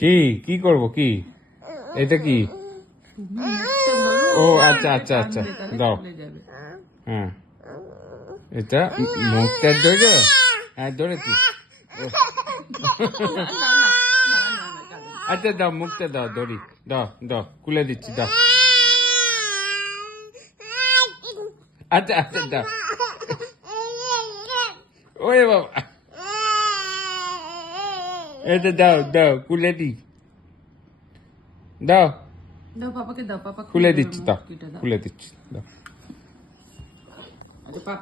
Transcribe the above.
কি কি করব কি এটা কি ও আচ্ছা আচ্ছা আচ্ছা দাও হ্যাঁ এটা মুখটা ধরে হ্যাঁ ধরেছি আচ্ছা দাও মুখটা দাও ধরি দাও দাও খুলে দিচ্ছি দাও আচ্ছা আচ্ছা দাও ওরে বাবা এটা দাও দাও খুলে দি দাও দাও পাপাকে দাও, পাপা খুলে দিচ্ছি দাও খুলে দিচ্ছি দাও আচ্ছা পাপা